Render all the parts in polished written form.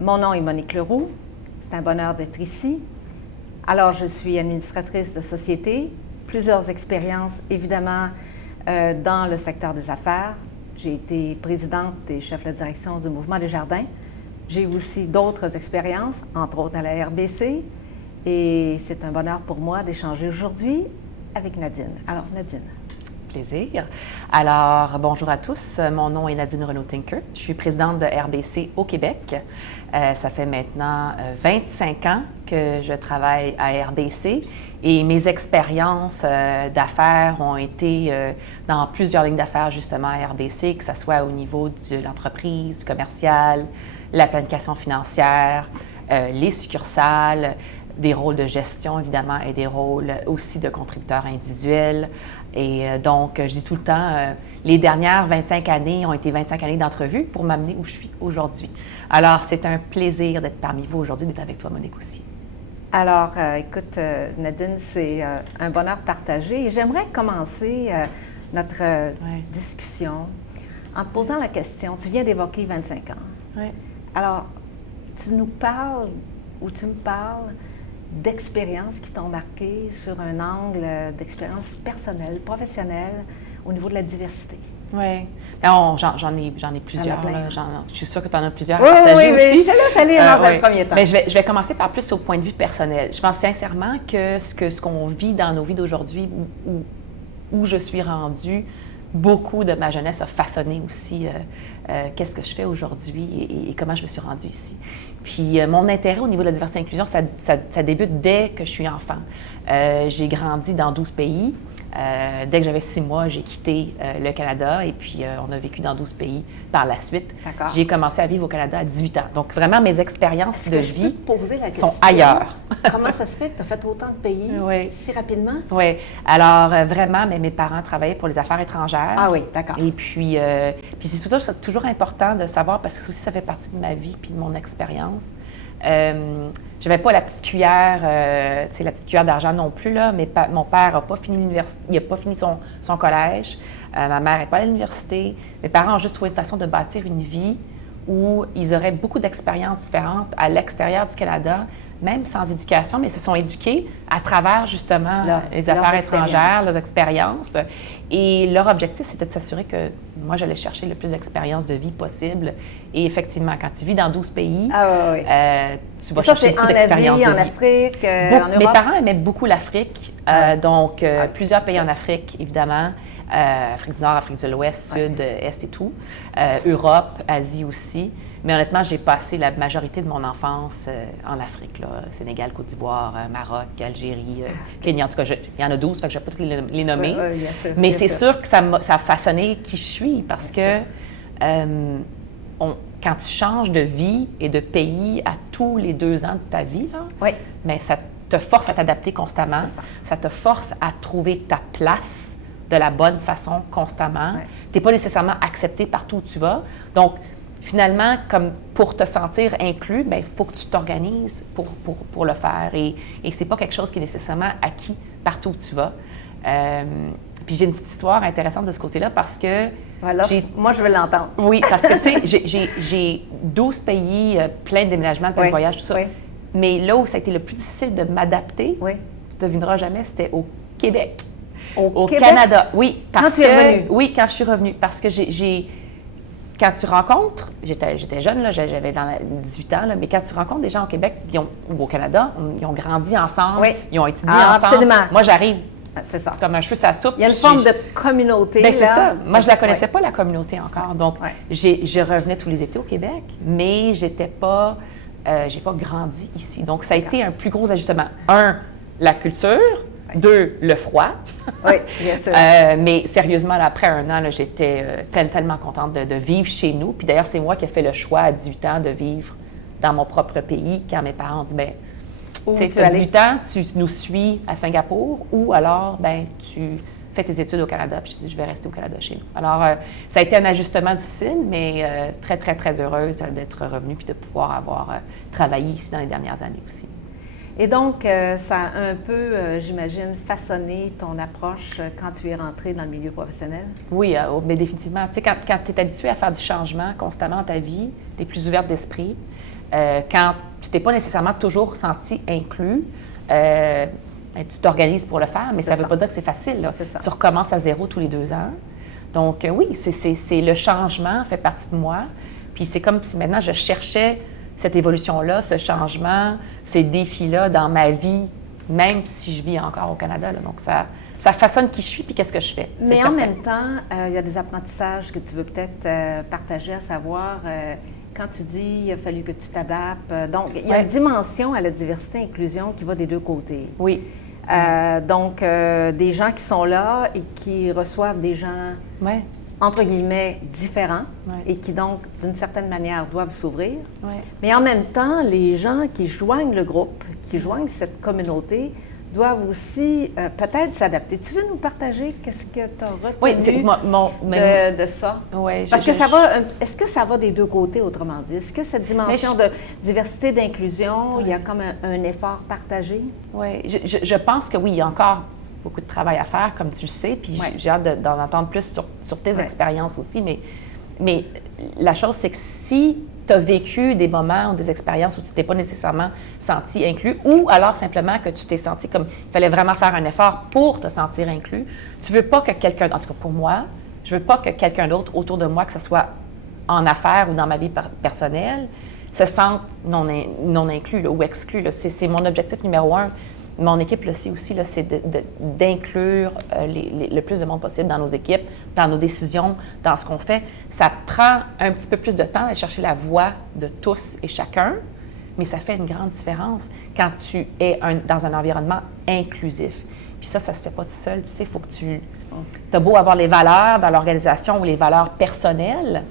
Mon nom est Monique Leroux. C'est un bonheur d'être ici. Alors, je suis administratrice de société, plusieurs expériences, évidemment, dans le secteur des affaires. J'ai été présidente et chef de direction du Mouvement des Jardins. J'ai aussi d'autres expériences, entre autres à la RBC. Et c'est un bonheur pour moi d'échanger aujourd'hui avec Nadine. Alors, Nadine. Plaisir. Alors, bonjour à tous. Mon nom est Nadine Renaud-Tinker. Je suis présidente de RBC au Québec. Ça fait maintenant 25 ans que je travaille à RBC et mes expériences d'affaires ont été dans plusieurs lignes d'affaires justement à RBC, que ce soit au niveau de l'entreprise, du commercial, la planification financière, les succursales, des rôles de gestion, évidemment, et des rôles aussi de contributeurs individuels. Et donc, je dis tout le temps, les dernières 25 années ont été 25 années d'entrevue pour m'amener où je suis aujourd'hui. Alors, c'est un plaisir d'être parmi vous aujourd'hui, d'être avec toi, Monique, aussi. Alors, écoute, Nadine, c'est un bonheur partagé. Et j'aimerais commencer notre discussion en te posant la question. Tu viens d'évoquer 25 ans. Oui. Alors, tu nous parles, ou tu me parles, d'expériences qui t'ont marqué sur un angle d'expérience personnelle, professionnelle, au niveau de la diversité. Oui. J'en ai plusieurs. Je suis sûre que tu en as plusieurs à partager aussi. Oui, je te laisse aller dans un premier temps. Mais je vais commencer par plus au point de vue personnel. Je pense sincèrement que ce qu'on vit dans nos vies d'aujourd'hui, où je suis rendue, beaucoup de ma jeunesse a façonné aussi qu'est-ce que je fais aujourd'hui et comment je me suis rendue ici. Puis mon intérêt au niveau de la diversité et l'inclusion, ça débute dès que je suis enfant. J'ai grandi dans 12 pays. Dès que j'avais 6 mois, j'ai quitté le Canada et puis on a vécu dans 12 pays par la suite. J'ai commencé à vivre au Canada à 18 ans. Donc vraiment, mes expériences de vie sont ailleurs. Comment ça se fait que tu as fait autant de pays si rapidement? Oui. Alors vraiment, mes parents travaillaient pour les affaires étrangères. Ah oui, d'accord. Et puis c'est toujours important de savoir parce que ça fait partie de ma vie puis de mon expérience. J'avais pas la petite cuillère, la petite cuillère d'argent non plus, là, mais mon père n'a pas fini l'université, il n'a pas fini son collège. Ma mère n'est pas à l'université. Mes parents ont juste trouvé une façon de bâtir une vie où ils auraient beaucoup d'expériences différentes à l'extérieur du Canada, même sans éducation, mais se sont éduqués à travers, justement, les affaires étrangères, leurs expériences. Et leur objectif, c'était de s'assurer que moi, j'allais chercher le plus d'expériences de vie possible. Et effectivement, quand tu vis dans 12 pays, tu vas chercher beaucoup d'expériences de vie. En Afrique, en Europe? Mes parents aimaient beaucoup l'Afrique, donc plusieurs pays en Afrique, évidemment. Afrique du Nord, Afrique de l'Ouest, Sud, Est et tout. Europe, Asie aussi. Mais honnêtement, j'ai passé la majorité de mon enfance en Afrique, là. Sénégal, Côte d'Ivoire, Maroc, Algérie, Kenya. En tout cas, il y en a 12, fait que je ne vais pas toutes les nommer. Bien sûr, mais c'est sûr que ça a façonné qui je suis parce que quand tu changes de vie et de pays à tous les 2 ans de ta vie, là, mais ça te force à t'adapter constamment. Ça te force à trouver ta place de la bonne façon constamment. Tu n'es pas nécessairement accepté partout où tu vas. Donc, finalement, comme pour te sentir inclus, il faut que tu t'organises pour le faire. Et ce n'est pas quelque chose qui est nécessairement acquis partout où tu vas. Puis j'ai une petite histoire intéressante de ce côté-là parce que... Voilà, moi, je veux l'entendre. Oui, parce que, tu sais, j'ai 12 pays, plein de déménagements, plein de voyages, tout ça. Mais là où ça a été le plus difficile de m'adapter, tu ne devineras jamais, c'était au Québec. Au Canada, oui. Quand tu es revenue? Oui, quand je suis revenue. Parce que quand tu rencontres, j'étais jeune, là, j'avais 18 ans, là, mais quand tu rencontres des gens au Québec ou au Canada, ils ont grandi ensemble, ils ont étudié ensemble. Absolument. Moi, j'arrive c'est ça. comme un cheveu sur la soupe. Il y a une forme de communauté. C'est ça. Moi, je ne la connaissais pas, la communauté encore. Donc, je revenais tous les étés au Québec, mais j'ai pas grandi ici. Donc, ça a été un plus gros ajustement. 1, la culture. 2, le froid. Oui, bien sûr. Mais sérieusement, là, après 1 an, là, j'étais tellement contente de vivre chez nous. Puis d'ailleurs, c'est moi qui ai fait le choix à 18 ans de vivre dans mon propre pays quand mes parents ont dit, tu as 18 ans, tu nous suis à Singapour ou alors, tu fais tes études au Canada. Puis je dis, je vais rester au Canada chez nous. Alors, ça a été un ajustement difficile, mais très, très, très heureuse d'être revenue puis de pouvoir avoir travaillé ici dans les dernières années aussi. Et donc, ça a un peu, j'imagine, façonné ton approche quand tu es rentrée dans le milieu professionnel? Oui, mais définitivement. Tu sais, quand tu es habitué à faire du changement constamment dans ta vie, tu es plus ouverte d'esprit. quand tu t'es pas nécessairement toujours senti inclus, tu t'organises pour le faire, mais ça ne veut pas dire que c'est facile. Là. Tu recommences à zéro tous les 2 ans. Donc oui, c'est le changement fait partie de moi. Puis c'est comme si maintenant je cherchais cette évolution-là, ce changement, ces défis-là dans ma vie, même si je vis encore au Canada. Là. Donc ça façonne qui je suis puis qu'est-ce que je fais. Mais en même temps, il y a des apprentissages que tu veux peut-être partager, à savoir, quand tu dis il a fallu que tu t'adaptes. Donc, il y a une dimension à la diversité et inclusion qui va des 2 côtés. Oui. Donc, des gens qui sont là et qui reçoivent des gens, entre guillemets, différents et qui, donc, d'une certaine manière, doivent s'ouvrir. Mais en même temps, les gens qui joignent le groupe, qui joignent cette communauté, doivent aussi peut-être s'adapter. Tu veux nous partager qu'est-ce que tu as retenu de ça? Oui, parce que est-ce que ça va des 2 côtés, autrement dit? Est-ce que cette dimension de diversité, d'inclusion, il y a comme un effort partagé? Oui, je pense que oui, il y a encore beaucoup de travail à faire, comme tu le sais, puis j'ai hâte d'en entendre plus sur tes expériences aussi, mais la chose, c'est que si tu as vécu des moments ou des expériences où tu t'es pas nécessairement senti inclus, ou alors simplement que tu t'es senti comme il fallait vraiment faire un effort pour te sentir inclus, tu veux pas que quelqu'un, en tout cas pour moi, je veux pas que quelqu'un d'autre autour de moi, que ce soit en affaires ou dans ma vie personnelle, se sente non inclus là, ou exclu. Là. C'est mon objectif numéro 1. Mon équipe aussi, c'est d'inclure le plus de monde possible dans nos équipes, dans nos décisions, dans ce qu'on fait. Ça prend un petit peu plus de temps d'aller chercher la voix de tous et chacun, mais ça fait une grande différence quand tu es dans un environnement inclusif. Puis ça se fait pas tout seul. Tu sais, il faut que tu as beau avoir les valeurs dans l'organisation ou les valeurs personnelles,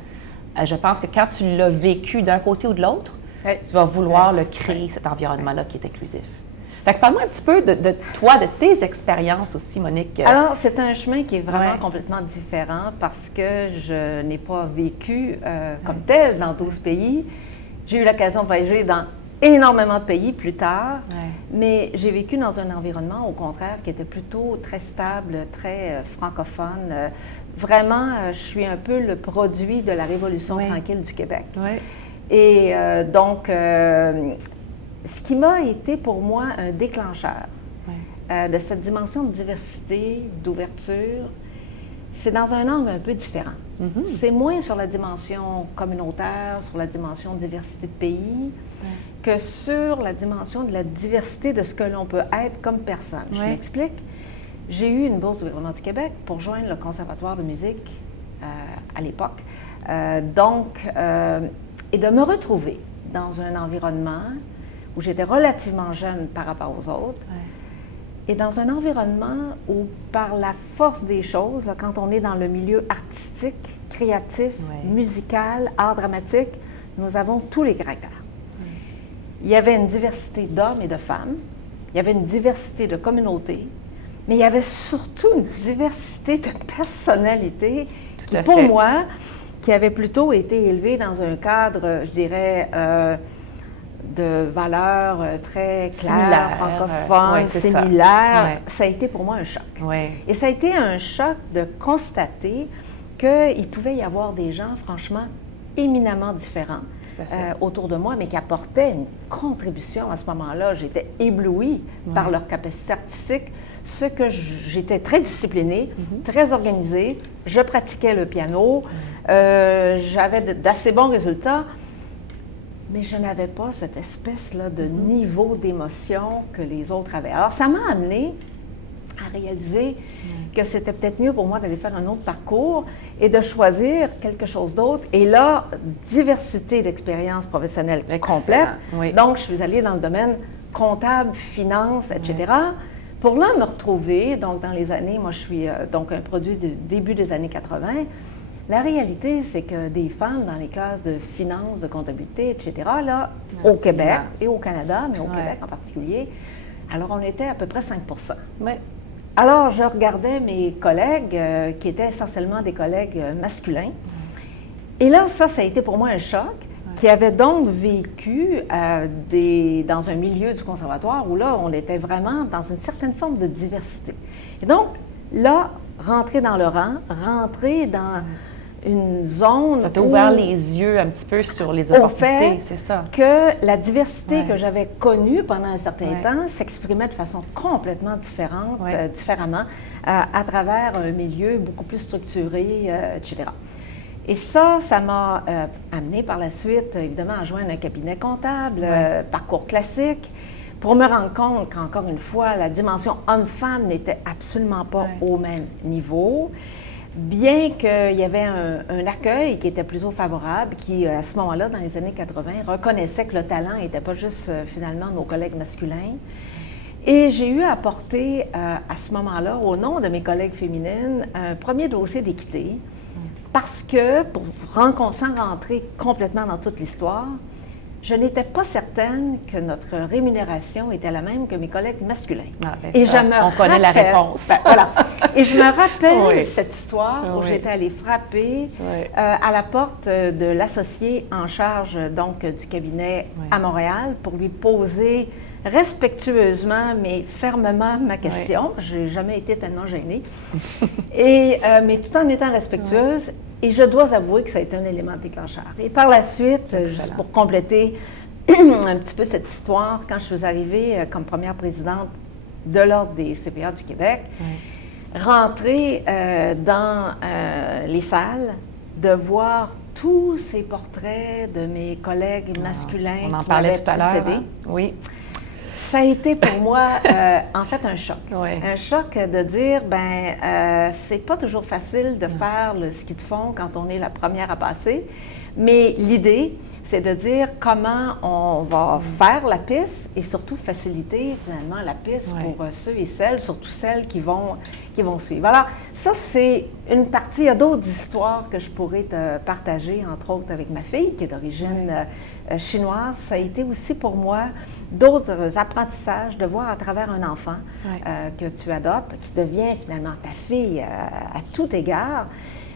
je pense que quand tu l'as vécu d'un côté ou de l'autre, tu vas vouloir le créer, cet environnement-là qui est inclusif. Fait que parle-moi un petit peu de toi, de tes expériences aussi, Monique. Alors, c'est un chemin qui est vraiment complètement différent parce que je n'ai pas vécu comme tel dans 12 pays. J'ai eu l'occasion de voyager dans énormément de pays plus tard, mais j'ai vécu dans un environnement, au contraire, qui était plutôt très stable, très francophone. Vraiment, je suis un peu le produit de la Révolution tranquille du Québec. Et donc, ce qui m'a été pour moi un déclencheur de cette dimension de diversité, d'ouverture, c'est dans un angle un peu différent. C'est moins sur la dimension communautaire, sur la dimension de diversité de pays, que sur la dimension de la diversité de ce que l'on peut être comme personne. Je m'explique. J'ai eu une bourse du gouvernement du Québec pour joindre le Conservatoire de musique à l'époque. Et de me retrouver dans un environnement où j'étais relativement jeune par rapport aux autres, et dans un environnement où, par la force des choses, là, quand on est dans le milieu artistique, créatif, musical, art dramatique, nous avons tous les caractères. Il y avait une diversité d'hommes et de femmes, il y avait une diversité de communautés, mais il y avait surtout une diversité de personnalités qui, pour moi, qui avait plutôt été élevée dans un cadre, je dirais, de valeurs très claires, francophones, similaires. Ça a été pour moi un choc. Et ça a été un choc de constater qu'il pouvait y avoir des gens, franchement, éminemment différents autour de moi, mais qui apportaient une contribution à ce moment-là. J'étais éblouie par leur capacité artistique, ce que j'étais très disciplinée, très organisée. Je pratiquais le piano, j'avais d'assez bons résultats, mais je n'avais pas cette espèce-là de niveau d'émotion que les autres avaient. Alors, ça m'a amenée à réaliser que c'était peut-être mieux pour moi d'aller faire un autre parcours et de choisir quelque chose d'autre. Et là, diversité d'expériences professionnelles complète. Donc, je suis allée dans le domaine comptable, finance, etc., pour là me retrouver, donc dans les années, moi je suis donc un produit du début des années 80, la réalité, c'est que des femmes dans les classes de finance, de comptabilité, etc., là, au Québec et au Canada, mais au Québec en particulier, alors on était à peu près 5 Alors, je regardais mes collègues, qui étaient essentiellement des collègues masculins, et là, ça a été pour moi un choc, qui avait donc vécu dans un milieu du conservatoire où là, on était vraiment dans une certaine forme de diversité. Et donc, là, rentrer dans le rang, rentrer dans une zone. Ça t'a ouvert les yeux un petit peu sur les opportunités, c'est ça. Que la diversité que j'avais connue pendant un certain temps s'exprimait de façon complètement différente, différemment, à travers un milieu beaucoup plus structuré, etc. Et ça m'a amené par la suite, évidemment, à joindre un cabinet comptable, parcours classique, pour me rendre compte qu'encore une fois, la dimension homme-femme n'était absolument pas au même niveau. Bien qu'il y avait un accueil qui était plutôt favorable, qui, à ce moment-là, dans les années 80, reconnaissait que le talent n'était pas juste, finalement, nos collègues masculins. Et j'ai eu à apporter, à ce moment-là, au nom de mes collègues féminines, un premier dossier d'équité, parce que, sans rentrer complètement dans toute l'histoire, je n'étais pas certaine que notre rémunération était la même que mes collègues masculins. Et on connaît la réponse. Voilà. Et je me rappelle cette histoire où j'étais allée frapper à la porte de l'associé en charge donc du cabinet à Montréal pour lui poser respectueusement mais fermement ma question. Je n'ai jamais été tellement gênée. Mais tout en étant respectueuse. Et je dois avouer que ça a été un élément déclencheur. Et par la suite, juste pour compléter un petit peu cette histoire, quand je suis arrivée comme première présidente de l'Ordre des CPA du Québec, rentrer dans les salles, de voir tous ces portraits de mes collègues masculins on en parlait tout à l'heure. Oui. Ça a été pour moi, en fait, un choc. Un choc de dire, c'est pas toujours facile de faire le ski de fond quand on est la première à passer, mais l'idée, c'est de dire comment on va faire la piste et surtout faciliter finalement la piste pour ceux et celles, surtout celles qui vont suivre. Alors, ça, c'est une partie. Il y a d'autres histoires que je pourrais te partager, entre autres avec ma fille, qui est d'origine chinoise. Ça a été aussi pour moi d'autres apprentissages de voir à travers un enfant que tu adoptes, qui devient finalement ta fille à tout égard,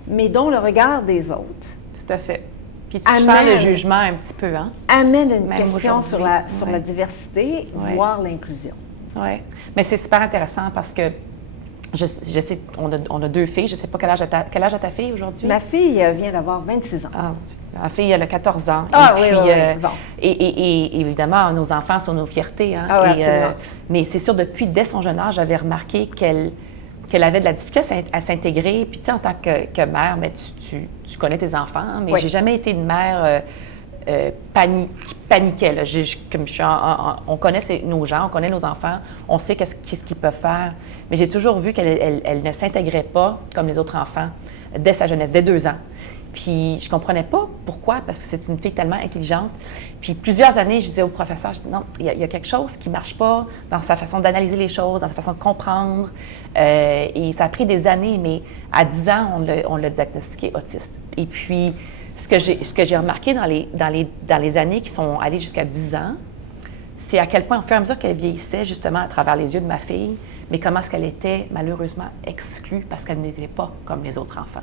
mais dont le regard des autres. Tout à fait. Puis tu sens le jugement un petit peu, hein? Amène une question sur la diversité, voire l'inclusion. Oui, mais c'est super intéressant parce que je sais, on a deux filles. Je ne sais pas quel âge a ta fille aujourd'hui? Ma fille vient d'avoir 26 ans. Ma fille, elle a 14 ans. Et évidemment, nos enfants sont nos fiertés. Hein? Mais c'est sûr, dès son jeune âge, j'avais remarqué qu'elle avait de la difficulté à s'intégrer. Puis, tu sais, en tant que mère, mais tu connais tes enfants, mais j'ai jamais été une mère qui paniquait. Là. On connaît nos gens, on connaît nos enfants, on sait qu'est-ce qu'ils peuvent faire. Mais j'ai toujours vu qu'elle ne s'intégrait pas comme les autres enfants dès sa jeunesse, dès 2 ans. Puis je comprenais pas pourquoi, parce que c'est une fille tellement intelligente. Puis plusieurs années, je disais au professeur, je disais non, il y a quelque chose qui marche pas dans sa façon d'analyser les choses, dans sa façon de comprendre. Et ça a pris des années, mais à 10 ans, on l'a diagnostiqué autiste. Et puis, ce que j'ai remarqué dans les années qui sont allées jusqu'à 10 ans, c'est à quel point, au fur et à mesure qu'elle vieillissait, justement, à travers les yeux de ma fille, mais comment est-ce qu'elle était malheureusement exclue parce qu'elle n'était pas comme les autres enfants.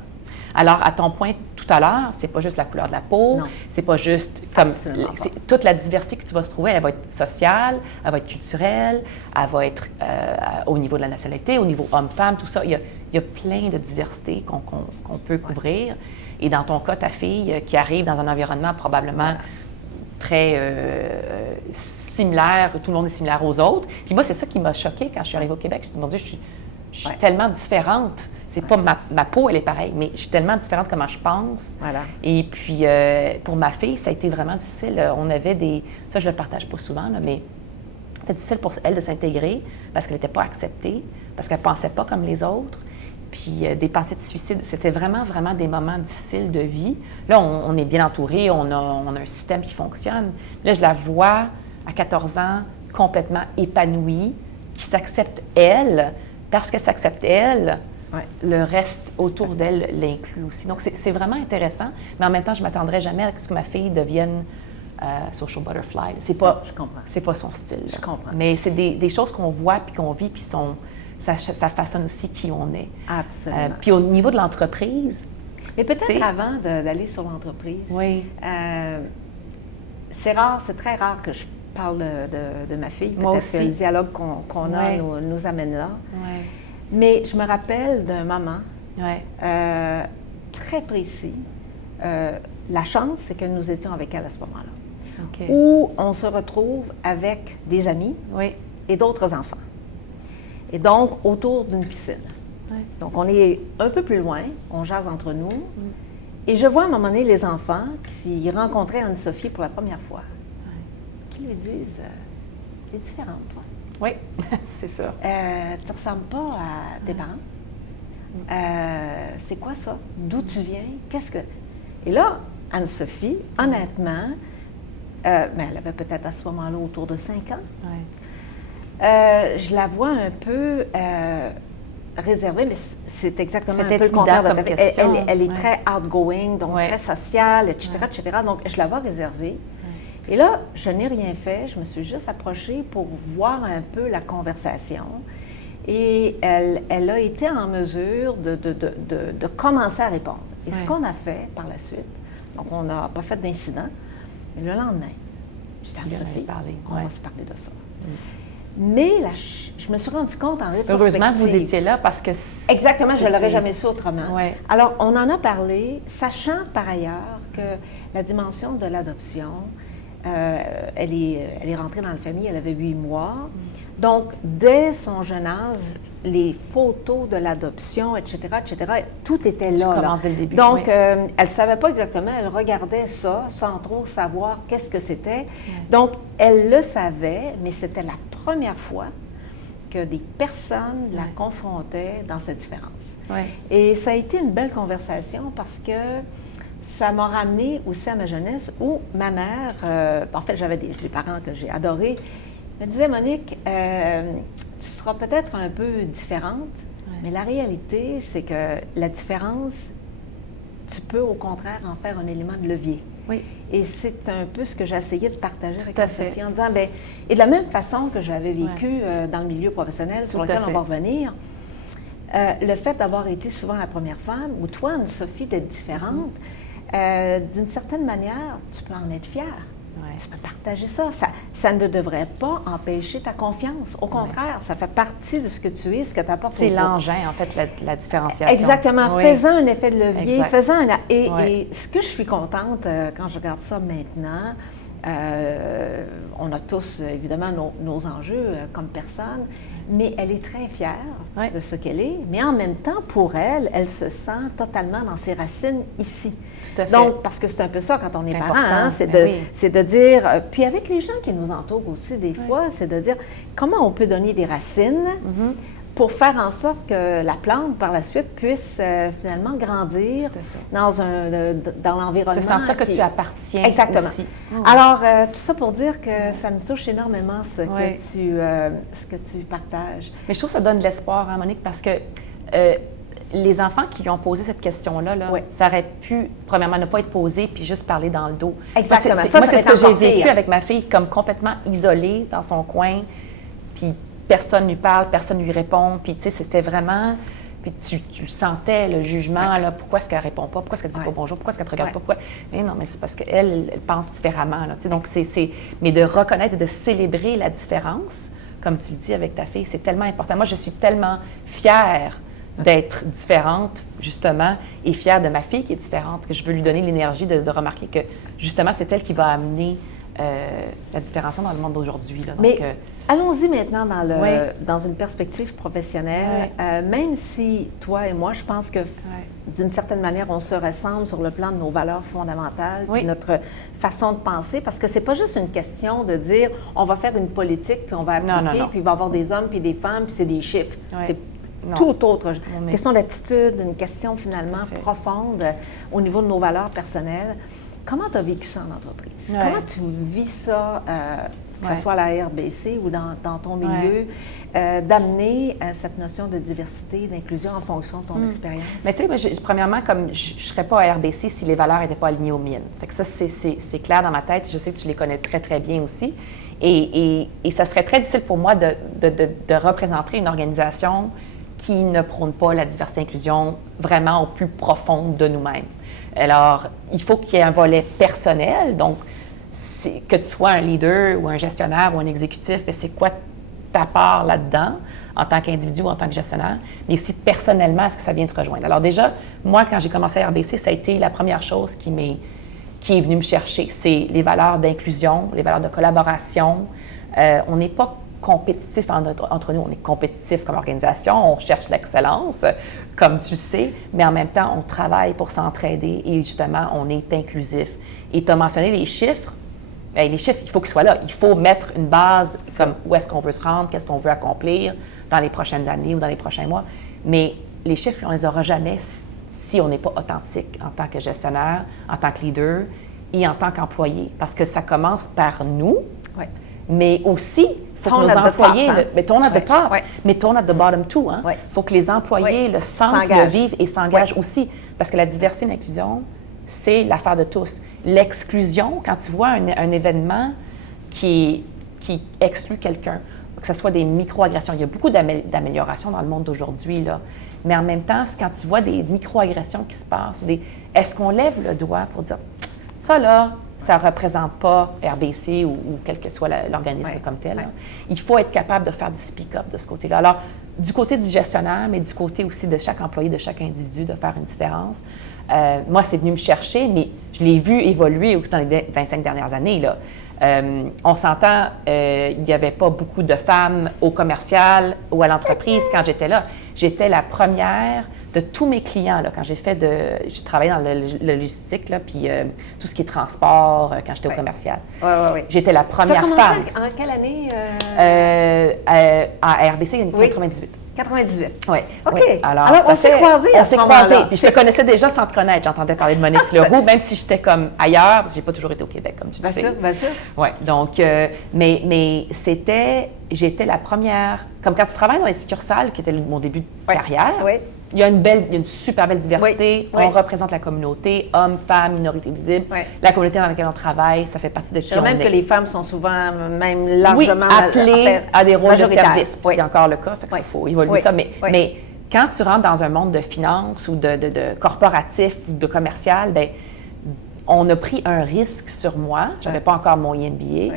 Alors, à ton point tout à l'heure, c'est pas juste la couleur de la peau, c'est pas juste comme toute la diversité que tu vas trouver, elle va être sociale, elle va être culturelle, elle va être au niveau de la nationalité, au niveau homme-femme, tout ça. Il y a plein de diversité qu'on peut couvrir. Et dans ton cas, ta fille qui arrive dans un environnement probablement très similaire, tout le monde est similaire aux autres. Puis moi, c'est ça qui m'a choquée quand je suis arrivée au Québec. Je me suis dit, mon Dieu, je suis tellement différente. C'est pas ma peau, elle est pareille, mais je suis tellement différente comment je pense. Voilà. Et puis, pour ma fille, ça a été vraiment difficile. On avait ça, je le partage pas souvent, là, mais c'était difficile pour elle de s'intégrer parce qu'elle n'était pas acceptée, parce qu'elle pensait pas comme les autres. Puis des pensées de suicide, c'était vraiment, vraiment des moments difficiles de vie. Là, on est bien entouré, on a un système qui fonctionne. Là, je la vois à 14 ans, complètement épanouie, qui s'accepte elle. Parce qu'elle s'accepte elle, le reste autour d'elle l'inclut aussi. Donc, c'est vraiment intéressant. Mais en même temps, je ne m'attendrais jamais à ce que ma fille devienne social butterfly. C'est pas son style. Je comprends. Mais c'est des choses qu'on voit, puis qu'on vit, puis ça façonne aussi qui on est. Absolument. Puis au niveau de l'entreprise... Mais peut-être avant d'aller sur l'entreprise, c'est très rare que je parle de ma fille. Peut-être que le dialogue qu'on a nous amène là. Mais je me rappelle d'un moment très précis. La chance, c'est que nous étions avec elle à ce moment-là, OK. où on se retrouve avec des amis Oui. et d'autres enfants. Et donc, autour d'une piscine. Oui. Donc, on est un peu plus loin, on jase entre nous. Et je vois à un moment donné les enfants qui rencontraient Anne-Sophie pour la première fois, qui lui disent « T'es différente, toi. Oui, c'est sûr. Tu ressembles pas à tes parents. C'est quoi ça? D'où tu viens? Qu'est-ce que... » Et là, Anne-Sophie, honnêtement, elle avait peut-être à ce moment-là autour de 5 ans. Oui. Je la vois un peu réservée, mais c'est exactement un peu le intimidant contraire de comme ta vie. question. Elle est très outgoing, donc très sociale, etc., etc. Donc, je la vois réservée. Et là, je n'ai rien fait. Je me suis juste approchée pour voir un peu la conversation. Et elle a été en mesure de commencer à répondre. Et ce qu'on a fait par la suite, donc on n'a pas fait d'incident, mais le lendemain, j'ai dit à Sophie, on va se parler de ça. Mais là, je me suis rendu compte en rétrospective... Heureusement que vous étiez là parce que... Exactement, je ne l'aurais jamais su autrement. Ouais. Alors, on en a parlé, sachant par ailleurs que la dimension de l'adoption, elle est rentrée dans la famille, elle avait 8 mois. Donc, dès son jeune âge, les photos de l'adoption, etc., tout était là. Commençais le début. Donc, elle ne savait pas exactement, elle regardait ça sans trop savoir qu'est-ce que c'était. Donc, elle le savait, mais c'était la première fois que des personnes la confrontaient dans cette différence. Et ça a été une belle conversation parce que ça m'a ramené aussi à ma jeunesse où ma mère, en fait, j'avais des parents que j'ai adorés, me disaient, Monique, tu seras peut-être un peu différente, mais la réalité, c'est que la différence, tu peux au contraire en faire un élément de levier. Oui. Et c'est un peu ce que j'ai essayé de partager avec Sophie en disant, et de la même façon que j'avais vécu dans le milieu professionnel, sur lequel on va revenir, le fait d'avoir été souvent la première femme, ou toi, Anne-Sophie, d'être différente, d'une certaine manière, tu peux en être fière. Tu peux partager ça. Ça ne devrait pas empêcher ta confiance. Au contraire, ça fait partie de ce que tu es, ce que tu apportes. C'est l'engin, en fait, la différenciation. Exactement. Faisant un effet de levier, et ce que je suis contente quand je regarde ça maintenant, on a tous, évidemment, nos enjeux comme personne, mais elle est très fière de ce qu'elle est, mais en même temps, pour elle, elle se sent totalement dans ses racines ici. Tout à fait. Donc, parce que c'est un peu ça quand on est parent, c'est de dire, puis avec les gens qui nous entourent aussi des fois, c'est de dire comment on peut donner des racines pour faire en sorte que la plante, par la suite, puisse finalement grandir dans l'environnement. Se sentir que tu appartiens aussi. Alors, tout ça pour dire que ça me touche énormément ce que tu partages. Mais je trouve que ça donne de l'espoir, hein, Monique, parce que les enfants qui lui ont posé cette question-là, ça aurait pu, premièrement, ne pas être posé puis juste parler dans le dos. Exactement. Moi, c'est ce que j'ai vécu avec ma fille, comme complètement isolée dans son coin, puis personne lui parle, personne lui répond, puis tu sais, c'était vraiment... Puis tu sentais le jugement, là, pourquoi est-ce qu'elle ne répond pas, pourquoi est-ce qu'elle ne dit pas bonjour, pourquoi est-ce qu'elle ne te regarde pas, pourquoi... Mais non, mais c'est parce qu'elle elle pense différemment, là, tu sais, donc mais de reconnaître et de célébrer la différence, comme tu le dis avec ta fille, c'est tellement important. Moi, je suis tellement fière d'être différente, justement, et fière de ma fille qui est différente, que je veux lui donner l'énergie de remarquer que, justement, c'est elle qui va amener la différenciation dans le monde d'aujourd'hui. Mais allons-y maintenant dans une perspective professionnelle. Même si toi et moi, je pense que d'une certaine manière, on se ressemble sur le plan de nos valeurs fondamentales, puis notre façon de penser, parce que c'est pas juste une question de dire on va faire une politique, puis on va appliquer, puis il va y avoir des hommes, puis des femmes, puis c'est des chiffres. C'est tout autre. Une question d'attitude, une question finalement profonde au niveau de nos valeurs personnelles. Comment tu as vécu ça en entreprise? Comment tu vis ça, que ce soit à la RBC ou dans ton milieu, d'amener cette notion de diversité, d'inclusion en fonction de ton expérience? Mais tu sais, premièrement, comme je ne serais pas à RBC si les valeurs n'étaient pas alignées aux miennes. Fait que ça, c'est clair dans ma tête. Je sais que tu les connais très, très bien aussi. Et ça serait très difficile pour moi de représenter une organisation qui ne prône pas la diversité et l'inclusion vraiment au plus profond de nous-mêmes. Alors, il faut qu'il y ait un volet personnel, donc que tu sois un leader ou un gestionnaire ou un exécutif, bien, c'est quoi ta part là-dedans? en tant qu'individu ou en tant que gestionnaire, mais aussi personnellement, est-ce que ça vient te rejoindre? Alors déjà, moi, quand j'ai commencé à RBC, ça a été la première chose qui est venue me chercher. C'est les valeurs d'inclusion, les valeurs de collaboration. On n'est pas compétitif entre nous, on est compétitif comme organisation, on cherche l'excellence, comme tu sais, mais en même temps, on travaille pour s'entraider et justement, on est inclusif. Et tu as mentionné les chiffres. Bien, les chiffres, il faut qu'ils soient là. Il faut mettre une base comme où est-ce qu'on veut se rendre, qu'est-ce qu'on veut accomplir dans les prochaines années ou dans les prochains mois. Mais les chiffres, on ne les aura jamais si on n'est pas authentique en tant que gestionnaire, en tant que leader et en tant qu'employé. Parce que ça commence par nous, mais aussi il faut que nos employés, mettons at the top, mettons at the bottom too. Il faut que les employés le sentent, le vivent et s'engagent aussi. Parce que la diversité et l'inclusion, c'est l'affaire de tous. L'exclusion, quand tu vois un événement qui exclut quelqu'un, que ce soit des micro-agressions, il y a beaucoup d'améliorations dans le monde d'aujourd'hui, là. Mais en même temps, c'est quand tu vois des micro-agressions qui se passent, est-ce qu'on lève le doigt pour dire ça, là, ça ne représente pas RBC ou quel que soit l'organisme comme tel. Il faut être capable de faire du speak-up de ce côté-là. Alors, du côté du gestionnaire, mais du côté aussi de chaque employé, de chaque individu, de faire une différence. Moi, c'est venu me chercher, mais je l'ai vu évoluer aussi dans les 25 dernières années, là. On s'entend, il n'y avait pas beaucoup de femmes au commercial ou à l'entreprise quand j'étais là. J'étais la première de tous mes clients, là, quand j'ai travaillé dans le logistique, là, puis tout ce qui est transport, quand j'étais au commercial. J'étais la première femme. Tu as commencé en quelle année? À RBC, en 98. 98. Oui. OK. Oui. Alors on s'est croisés On s'est croisés. Puis je te connaissais déjà sans te connaître. J'entendais parler de Monique Leroux, même si j'étais comme ailleurs, parce que je n'ai pas toujours été au Québec, comme tu le sais. Bien sûr. Oui. Donc, mais j'étais la première, comme quand tu travailles dans les succursales, qui était mon début de carrière, il y a une super belle diversité. On représente la communauté, hommes, femmes, minorités visibles. La communauté dans laquelle on travaille, ça fait partie de qui on est. Même que les femmes sont souvent même largement appelées à des rôles de service. C'est encore le cas, fait que faut évoluer ça. Mais quand tu rentres dans un monde de finance ou de corporatif ou de commercial, bien, on a pris un risque sur moi. Je n'avais pas encore mon MBA.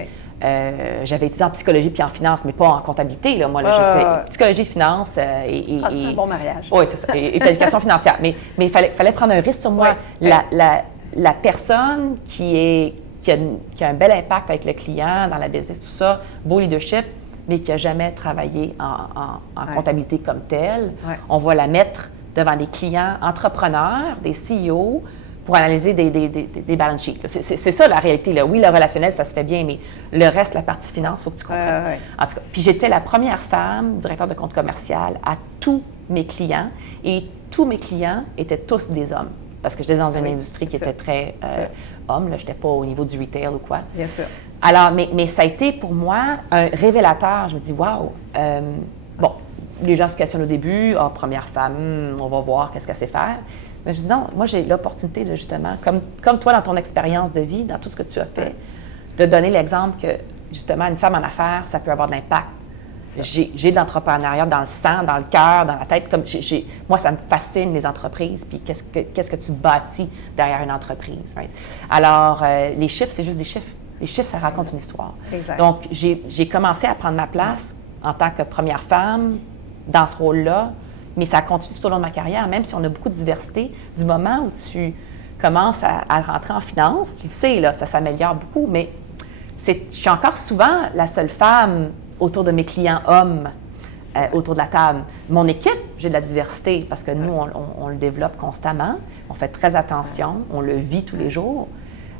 J'avais étudié en psychologie puis en finance, mais pas en comptabilité. Là. Moi, là, j'ai fait psychologie, finance c'est un bon mariage. Oui, c'est ça. Et planification financière. Mais il fallait prendre un risque sur moi. La personne qui a un bel impact avec le client, dans la business, tout ça, beau leadership, mais qui n'a jamais travaillé en comptabilité comme telle, on va la mettre devant des clients entrepreneurs, des CEO, pour analyser des balance sheets. C'est ça la réalité. Là. Oui, le relationnel, ça se fait bien, mais le reste, la partie finance, il faut que tu comprennes. En tout cas, puis j'étais la première femme directeur de compte commercial à tous mes clients, et tous mes clients étaient tous des hommes, parce que j'étais dans une industrie qui était très homme. Je n'étais pas au niveau du retail ou quoi. Bien sûr. Alors, mais ça a été pour moi un révélateur. Je me dis, wow, bon, les gens se questionnent au début, première femme, on va voir qu'est-ce qu'elle sait faire. Mais je dis non, moi j'ai l'opportunité de justement, comme toi dans ton expérience de vie, dans tout ce que tu as fait, de donner l'exemple que justement une femme en affaires, ça peut avoir de l'impact. J'ai de l'entrepreneuriat dans le sang, dans le cœur, dans la tête. Moi, ça me fascine les entreprises, puis qu'est-ce que tu bâtis derrière une entreprise. Right? Alors, les chiffres, c'est juste des chiffres. Les chiffres, ça raconte une histoire. Exact. Donc, j'ai commencé à prendre ma place en tant que première femme dans ce rôle-là. Mais ça continue tout au long de ma carrière, même si on a beaucoup de diversité. Du moment où tu commences à rentrer en finance, tu le sais, là, ça s'améliore beaucoup, mais je suis encore souvent la seule femme autour de mes clients hommes, autour de la table. Mon équipe, j'ai de la diversité parce que nous, on le développe constamment. On fait très attention, on le vit tous les jours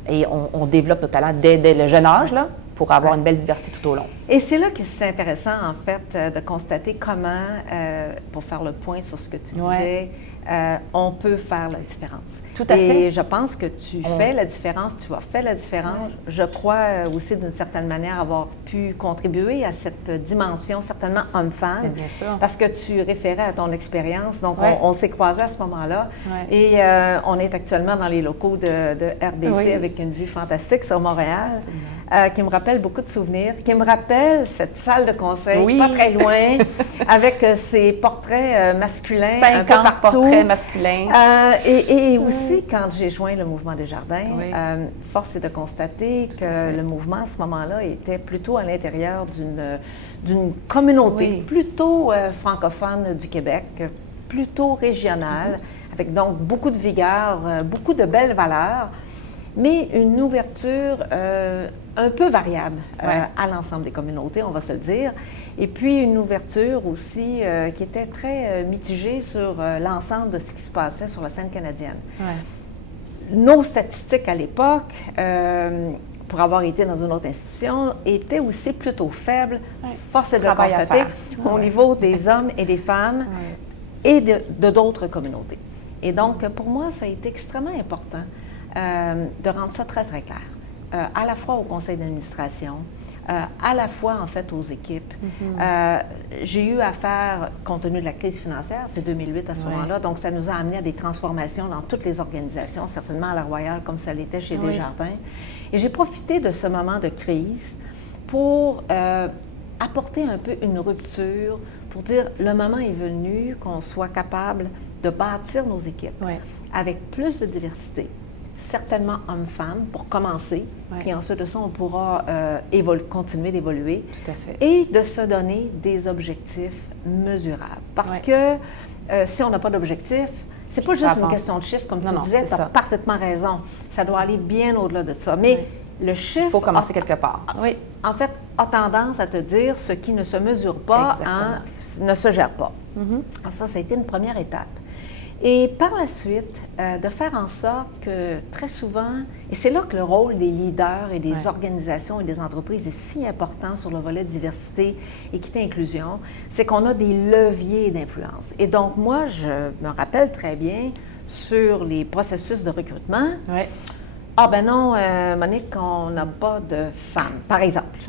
et on développe nos talents dès le jeune âge, là, pour avoir une belle diversité tout au long. Et c'est là que c'est intéressant, en fait, de constater comment, pour faire le point sur ce que tu disais, on peut faire la différence. Tout à fait. Et je pense que tu fais la différence, tu as fait la différence. Je crois aussi, d'une certaine manière, avoir pu contribuer à cette dimension, certainement homme-femme. Bien sûr. Parce que tu référais à ton expérience. Donc, on s'est croisés à ce moment-là. Et on est actuellement dans les locaux de RBC avec une vue fantastique sur Montréal, qui me rappelle beaucoup de souvenirs, qui me rappelle cette salle de conseil, pas très loin, avec ses portraits masculins un peu partout. très masculin. Et aussi, quand j'ai joint le mouvement Desjardins, Oui. Force est de constater que le mouvement, à ce moment-là, était plutôt à l'intérieur d'une communauté plutôt francophone du Québec, plutôt régionale, avec donc beaucoup de vigueur, beaucoup de belles valeurs, mais une ouverture un peu variable à l'ensemble des communautés, on va se le dire. Et puis une ouverture aussi qui était très mitigée sur l'ensemble de ce qui se passait sur la scène canadienne. Ouais. Nos statistiques à l'époque, pour avoir été dans une autre institution, étaient aussi plutôt faibles. Force est de constater au niveau des hommes et des femmes et de d'autres communautés. Et donc, pour moi, ça a été extrêmement important de rendre ça très, très clair, à la fois au conseil d'administration, à la fois, en fait, aux équipes. J'ai eu à faire, compte tenu de la crise financière, c'est 2008 à ce moment-là, donc ça nous a amené à des transformations dans toutes les organisations, certainement à la Royale, comme ça l'était chez Desjardins. Et j'ai profité de ce moment de crise pour apporter un peu une rupture, pour dire, le moment est venu qu'on soit capable de bâtir nos équipes avec plus de diversité, certainement hommes-femmes pour commencer, et ensuite de ça, on pourra continuer d'évoluer. Tout à fait. Et de se donner des objectifs mesurables. Parce que si on n'a pas d'objectif, c'est pas juste une question de chiffres, comme tu disais, tu as parfaitement raison. Ça doit aller bien au-delà de ça. Mais le chiffre... Il faut commencer quelque part. En fait, a tendance à te dire ce qui ne se mesure pas ne se gère pas. Ça a été une première étape. Et par la suite, de faire en sorte que très souvent, et c'est là que le rôle des leaders et des organisations et des entreprises est si important sur le volet de diversité, équité, inclusion, c'est qu'on a des leviers d'influence. Et donc, moi, je me rappelle très bien sur les processus de recrutement. Ah ben non, Monique, on n'a pas de femmes, par exemple.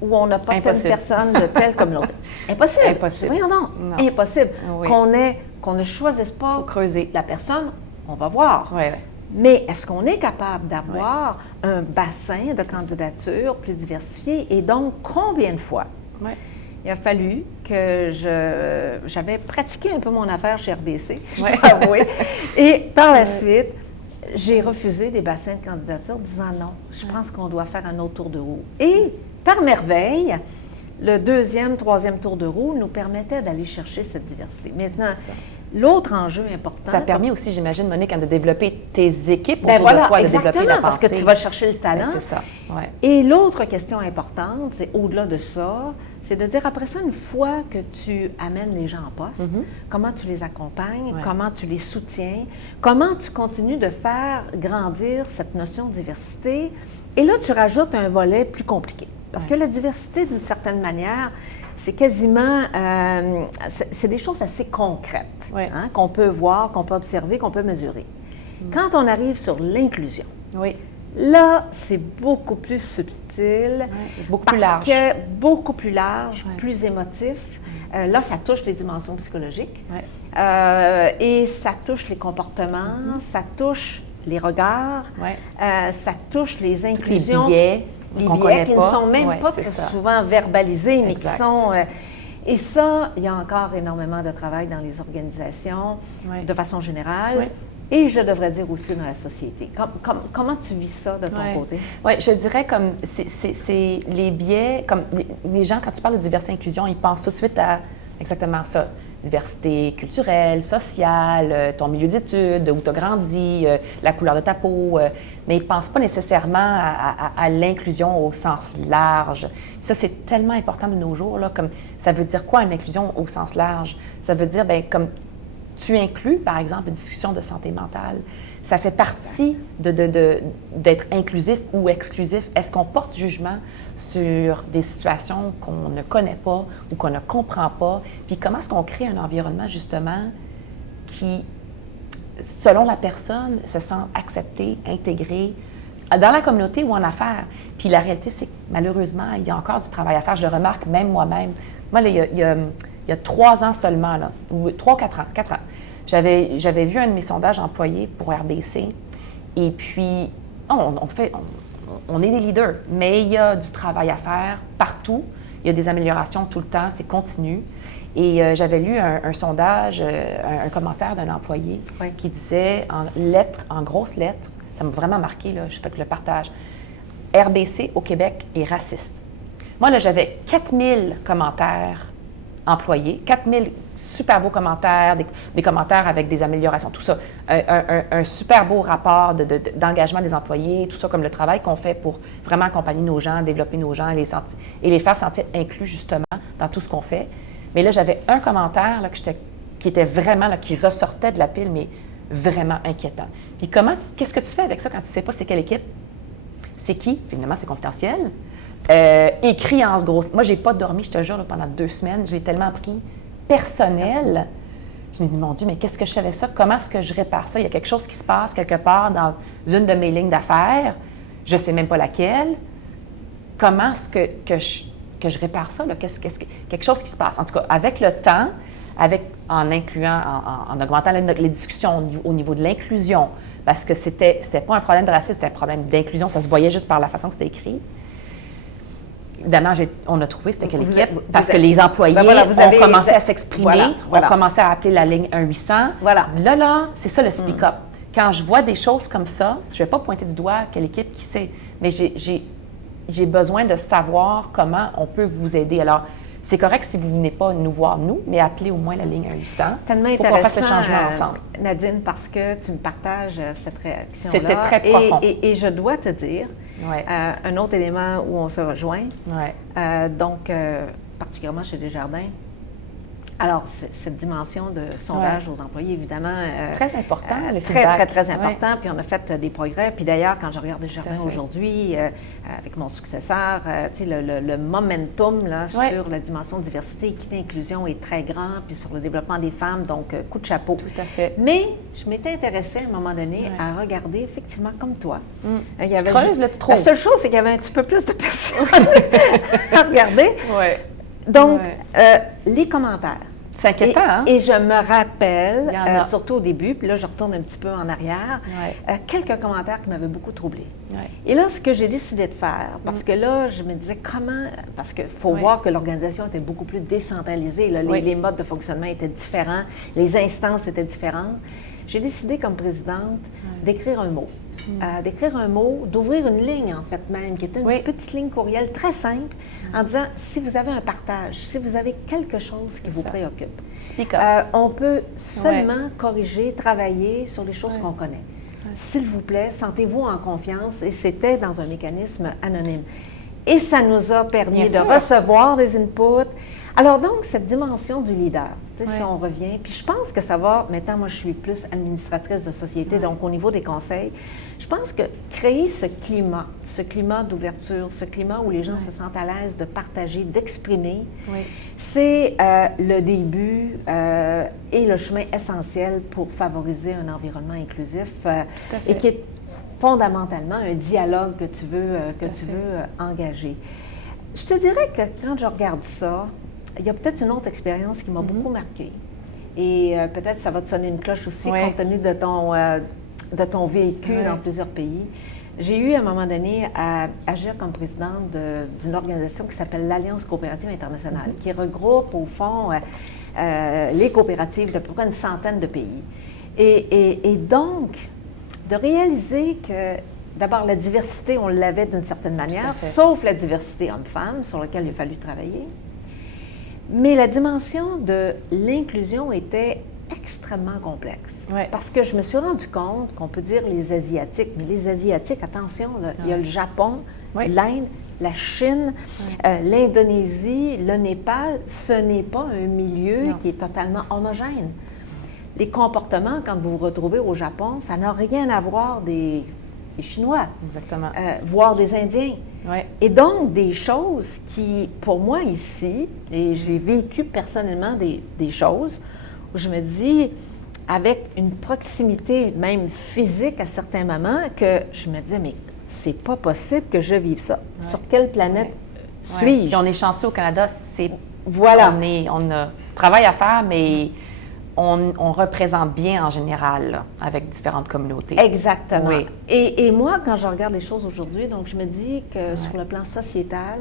Ou on n'a pas telle personne de telle communauté. Impossible. Impossible. Voyons donc. Non. Impossible. Qu'on ne choisisse pas creuser la personne, on va voir. Mais est-ce qu'on est capable d'avoir un bassin de candidatures plus diversifié? Et donc, combien de fois il a fallu que j'avais pratiqué un peu mon affaire chez RBC, je dois avouer. Et par la suite, j'ai refusé des bassins de candidature disant non, je pense qu'on doit faire un autre tour de roue. Et par merveille, le deuxième, troisième tour de roue nous permettait d'aller chercher cette diversité. Maintenant, l'autre enjeu important... Ça a permis aussi, j'imagine, Monique, de développer tes équipes autour de toi, de développer la pensée. Parce que tu vas chercher le talent. C'est ça, Et l'autre question importante, c'est au-delà de ça, c'est de dire après ça, une fois que tu amènes les gens en poste, comment tu les accompagnes, comment tu les soutiens, comment tu continues de faire grandir cette notion de diversité. Et là, tu rajoutes un volet plus compliqué. Parce que la diversité, d'une certaine manière, c'est quasiment... c'est des choses assez concrètes qu'on peut voir, qu'on peut observer, qu'on peut mesurer. Quand on arrive sur l'inclusion, là, c'est beaucoup plus subtil. Beaucoup plus large. Beaucoup plus large, plus émotif. Là, ça touche les dimensions psychologiques. Et ça touche les comportements, ça touche les regards, ça touche les inclusions. Les biais qui ne sont même pas très souvent verbalisés, mais qui sont... et ça, il y a encore énormément de travail dans les organisations, de façon générale, et je devrais dire aussi dans la société. Comment tu vis ça de ton côté? Oui, je dirais comme c'est les biais, comme les gens, quand tu parles de diversité et inclusion, ils pensent tout de suite à exactement ça. Diversité culturelle, sociale, ton milieu d'études, où tu as grandi, la couleur de ta peau, mais ils ne pensent pas nécessairement à l'inclusion au sens large. Puis ça, c'est tellement important de nos jours, là, comme ça veut dire quoi une inclusion au sens large? Ça veut dire, bien, comme tu inclus, par exemple, une discussion de santé mentale. Ça fait partie d'être inclusif ou exclusif. Est-ce qu'on porte jugement sur des situations qu'on ne connaît pas ou qu'on ne comprend pas? Puis comment est-ce qu'on crée un environnement, justement, qui, selon la personne, se sent accepté, intégré dans la communauté ou en affaires? Puis la réalité, c'est que malheureusement, il y a encore du travail à faire. Je le remarque même moi-même. Moi, là, il y a 3 ans seulement, là, ou 3 4 ans, j'avais vu un de mes sondages employés pour RBC, et puis on est des leaders, mais il y a du travail à faire partout. Il y a des améliorations tout le temps, c'est continu. Et j'avais lu un sondage, un commentaire d'un employé qui disait en grosses lettres, ça m'a vraiment marqué, là, je fais que le partage, RBC au Québec est raciste. Moi, là, j'avais 4000 commentaires employés, 4000 super beaux commentaires, des commentaires avec des améliorations, tout ça. Un super beau rapport d'engagement des employés, tout ça, comme le travail qu'on fait pour vraiment accompagner nos gens, développer nos gens et les faire sentir inclus, justement, dans tout ce qu'on fait. Mais là, j'avais un commentaire là, qui était vraiment, là, qui ressortait de la pile, mais vraiment inquiétant. Puis qu'est-ce que tu fais avec ça quand tu ne sais pas c'est quelle équipe? C'est qui? Évidemment, c'est confidentiel. Écrit en ce gros. Moi, je n'ai pas dormi, je te jure, là, pendant 2 semaines. J'ai tellement pris personnel. Je me dis, mon Dieu, mais qu'est-ce que je fais avec ça? Comment est-ce que je répare ça? Il y a quelque chose qui se passe quelque part dans une de mes lignes d'affaires. Je ne sais même pas laquelle. Comment est-ce que je répare ça? Là? Quelque chose qui se passe. En tout cas, avec le temps, en incluant, en augmentant les discussions au niveau de l'inclusion, parce que c'était pas un problème de racisme, c'était un problème d'inclusion. Ça se voyait juste par la façon que c'était écrit. Évidemment, on a trouvé c'était quelle équipe, parce que les employés ont commencé à s'exprimer, ont commencé à appeler la ligne 1-800. Voilà. Je dis là, c'est ça le speak-up. Quand je vois des choses comme ça, je ne vais pas pointer du doigt quelle équipe qui sait, mais j'ai besoin de savoir comment on peut vous aider. Alors, c'est correct si vous ne venez pas nous voir, mais appelez au moins la ligne 1-800 pour qu'on fasse le changement ensemble. Nadine, parce que tu me partages cette réaction-là. C'était très profond. Et je dois te dire, un autre élément où on se rejoint, donc particulièrement chez Desjardins. Alors, cette dimension de sondage aux employés, évidemment... très important, le feedback. Très important. Puis on a fait des progrès. Puis d'ailleurs, quand je regarde Desjardins aujourd'hui, avec mon successeur, tu sais, le momentum là, sur la dimension diversité, équité, inclusion est très grand, puis sur le développement des femmes, donc coup de chapeau. Tout à fait. Mais je m'étais intéressée à un moment donné à regarder, effectivement, comme toi. Il y avait creuses, là, tu trouves. La seule chose, c'est qu'il y avait un petit peu plus de personnes à regarder. Donc, les commentaires. C'est inquiétant, hein? Et je me rappelle, surtout au début, puis là, je retourne un petit peu en arrière, quelques commentaires qui m'avaient beaucoup troublée. Et là, ce que j'ai décidé de faire, parce que là, je me disais comment... Parce qu'il faut voir que l'organisation était beaucoup plus décentralisée. Là, les modes de fonctionnement étaient différents, les instances étaient différentes. J'ai décidé, comme présidente, d'écrire un mot. D'ouvrir une ligne, en fait, même, qui était une petite ligne courriel très simple, en disant, si vous avez un partage, si vous avez quelque chose qui vous préoccupe, on peut seulement corriger, travailler sur les choses qu'on connaît. S'il vous plaît, sentez-vous en confiance, et c'était dans un mécanisme anonyme. Et ça nous a permis de recevoir des inputs. Alors donc, cette dimension du leader, si on revient, puis je pense que ça va, maintenant moi je suis plus administratrice de société, donc au niveau des conseils, je pense que créer ce climat d'ouverture, ce climat où les gens se sentent à l'aise de partager, d'exprimer, c'est le début et le chemin essentiel pour favoriser un environnement inclusif et qui est fondamentalement un dialogue que tu veux engager. Je te dirais que quand je regarde ça, il y a peut-être une autre expérience qui m'a beaucoup marquée. Et peut-être ça va te sonner une cloche aussi, compte tenu de ton vécu dans plusieurs pays. J'ai eu à un moment donné à agir comme présidente d'une organisation qui s'appelle l'Alliance coopérative internationale, qui regroupe au fond les coopératives d'à peu près une centaine de pays. Et donc, de réaliser que d'abord la diversité, on l'avait d'une certaine manière, sauf la diversité homme-femme sur laquelle il a fallu travailler. Mais la dimension de l'inclusion était extrêmement complexe. Parce que je me suis rendu compte qu'on peut dire les Asiatiques, mais les Asiatiques, attention, là, il y a le Japon, l'Inde, la Chine, l'Indonésie, le Népal, ce n'est pas un milieu qui est totalement homogène. Les comportements, quand vous vous retrouvez au Japon, ça n'a rien à voir des Chinois, voire des Indiens. Et donc, des choses qui, pour moi ici, et j'ai vécu personnellement des choses où je me dis, avec une proximité même physique à certains moments, que je me disais, mais c'est pas possible que je vive ça. Sur quelle planète suis-je? Puis on est chanceux au Canada, voilà. On a travail à faire, mais on représente bien en général là, avec différentes communautés. Exactement. Oui. Et moi, quand je regarde les choses aujourd'hui, donc je me dis que sur le plan sociétal,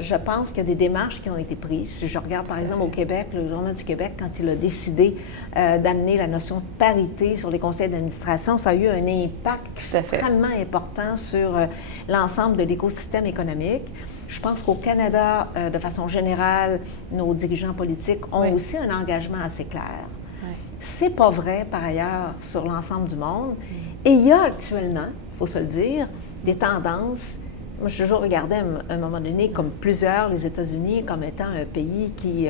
je pense qu'il y a des démarches qui ont été prises. Si je regarde par exemple au Québec, le gouvernement du Québec, quand il a décidé d'amener la notion de parité sur les conseils d'administration, ça a eu un impact extrêmement important sur l'ensemble de l'écosystème économique. Je pense qu'au Canada, de façon générale, nos dirigeants politiques ont aussi un engagement assez clair. C'est pas vrai, par ailleurs, sur l'ensemble du monde. Et il y a actuellement, il faut se le dire, des tendances. Moi, j'ai toujours regardé à un moment donné, comme plusieurs, les États-Unis comme étant un pays qui,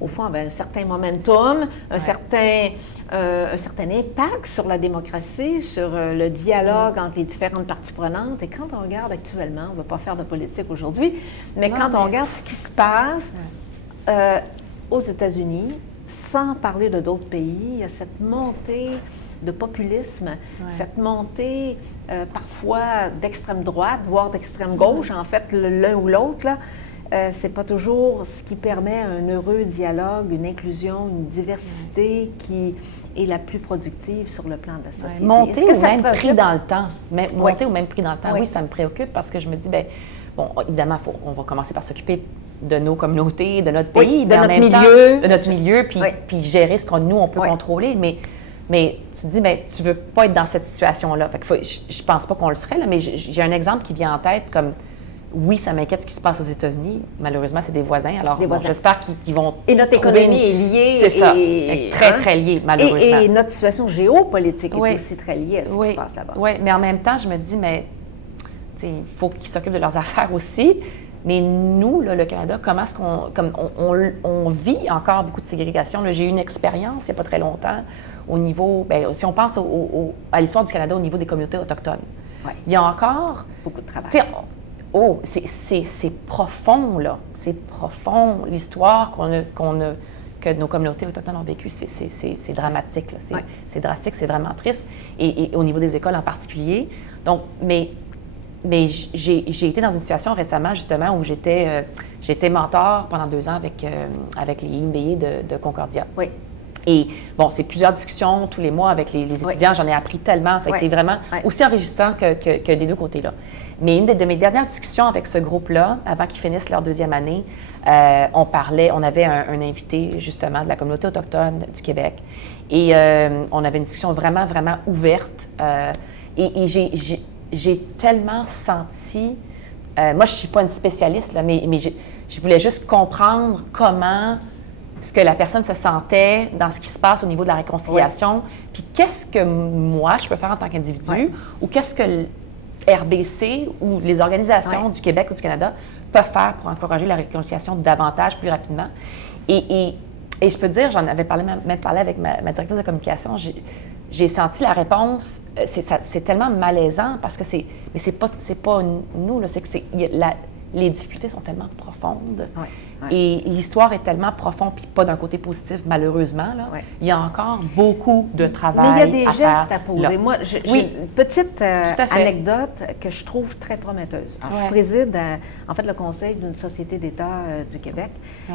au fond, avait un certain momentum, un certain impact sur la démocratie, sur le dialogue entre les différentes parties prenantes. Et quand on regarde actuellement, on ne va pas faire de politique aujourd'hui, mais quand on regarde ce qui se passe aux États-Unis, sans parler de d'autres pays, il y a cette montée de populisme, cette montée parfois d'extrême droite, voire d'extrême gauche, en fait, l'un ou l'autre, là. C'est pas toujours ce qui permet un heureux dialogue, une inclusion, une diversité qui est la plus productive sur le plan de la société. Monter au même prix dans le temps. Monter au même prix dans le temps, oui, ça me préoccupe parce que je me dis, bien, bon, évidemment, on va commencer par s'occuper de nos communautés, de notre pays, de notre milieu, puis gérer ce qu'on nous on peut contrôler, mais tu te dis, bien, tu veux pas être dans cette situation-là. Fait que je pense pas qu'on le serait, là, mais j'ai un exemple qui vient en tête comme, oui, ça m'inquiète ce qui se passe aux États-Unis. Malheureusement, c'est des voisins. Alors, j'espère qu'ils vont Et notre économie est liée. C'est ça, très liée, malheureusement. Et notre situation géopolitique est aussi très liée à ce qui se passe là-bas. Oui, mais en même temps, je me dis, mais il faut qu'ils s'occupent de leurs affaires aussi. Mais nous, là, le Canada, comment est-ce on vit encore beaucoup de ségrégation? J'ai eu une expérience il n'y a pas très longtemps au niveau, bien, si on pense à l'histoire du Canada au niveau des communautés autochtones. Il y a encore beaucoup de travail. C'est profond, là. C'est profond. L'histoire que nos communautés autochtones ont vécue, c'est dramatique, là. C'est drastique, c'est vraiment triste. Et au niveau des écoles en particulier. Donc, mais j'ai été dans une situation récemment, justement, où j'étais mentor pendant 2 ans avec les IMBA de Concordia. Oui. Et bon, c'est plusieurs discussions tous les mois avec les étudiants. J'en ai appris tellement. Ça a été vraiment aussi enrichissant que des deux côtés-là. Mais une de mes dernières discussions avec ce groupe-là, avant qu'ils finissent leur 2e année, on avait un invité, justement, de la communauté autochtone du Québec. Et on avait une discussion vraiment, vraiment ouverte. Et j'ai tellement senti... moi, je ne suis pas une spécialiste, là, mais je voulais juste comprendre comment ce que la personne se sentait dans ce qui se passe au niveau de la réconciliation, puis qu'est-ce que moi, je peux faire en tant qu'individu, ou qu'est-ce que RBC ou les organisations du Québec ou du Canada peuvent faire pour encourager la réconciliation davantage, plus rapidement. Et je peux te dire, j'en avais même parlé avec ma directrice de communication, j'ai senti la réponse, c'est tellement malaisant parce que c'est pas nous, là, c'est que les difficultés sont tellement profondes et l'histoire est tellement profonde, puis pas d'un côté positif, malheureusement. Là. Il y a encore beaucoup de travail à faire. Mais il y a des gestes à poser. Là. Moi, j'ai une petite anecdote que je trouve très prometteuse. Alors, je préside, en fait, le conseil d'une société d'État du Québec.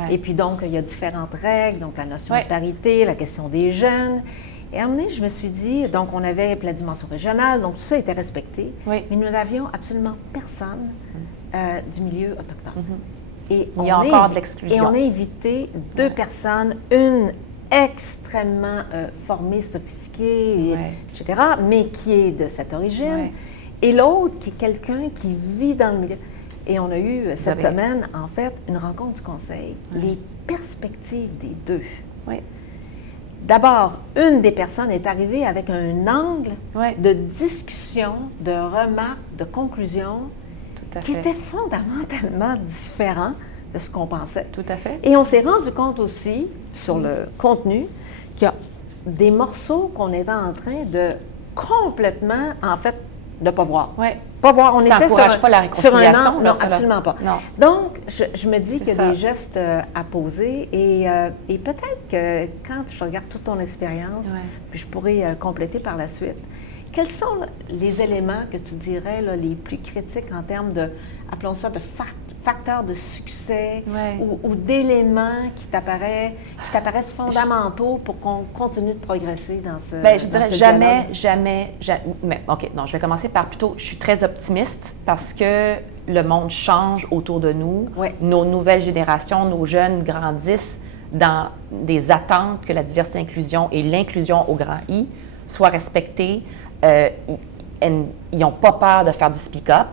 Et puis, donc, il y a différentes règles, donc la notion de parité, la question des jeunes. Et à un moment donné, je me suis dit, donc on avait la dimension régionale, donc tout ça était respecté, mais nous n'avions absolument personne du milieu autochtone. Et il y a encore de l'exclusion. Et on a invité 2 personnes, une extrêmement formée, sophistiquée, etc., mais qui est de cette origine, et l'autre qui est quelqu'un qui vit dans le milieu. Et on a eu cette semaine, en fait, une rencontre du conseil, les perspectives des 2. D'abord, une des personnes est arrivée avec un angle de discussion, de remarque, de conclusion qui était fondamentalement différent de ce qu'on pensait. Tout à fait. Et on s'est rendu compte aussi, sur le contenu, qu'il y a des morceaux qu'on est en train de complètement, en fait, de ne pas voir. Pas voir. Ça n'encourage pas la réconciliation. Non, absolument pas. Non. Donc, je me dis qu'il y a des gestes à poser et peut-être que quand je regarde toute ton expérience, puis je pourrais compléter par la suite, Quels sont les éléments que tu dirais là, les plus critiques en termes de, appelons ça, de facteurs de succès ou d'éléments qui t'apparaissent fondamentaux pour qu'on continue de progresser dans ce Bien, je dirais jamais. Mais, OK, non, je vais commencer par plutôt, je suis très optimiste parce que le monde change autour de nous. Nos nouvelles générations, nos jeunes grandissent dans des attentes que la diversité et l'inclusion et l'inclusion au grand I soient respectées. Ils n'ont pas peur de faire du speak-up,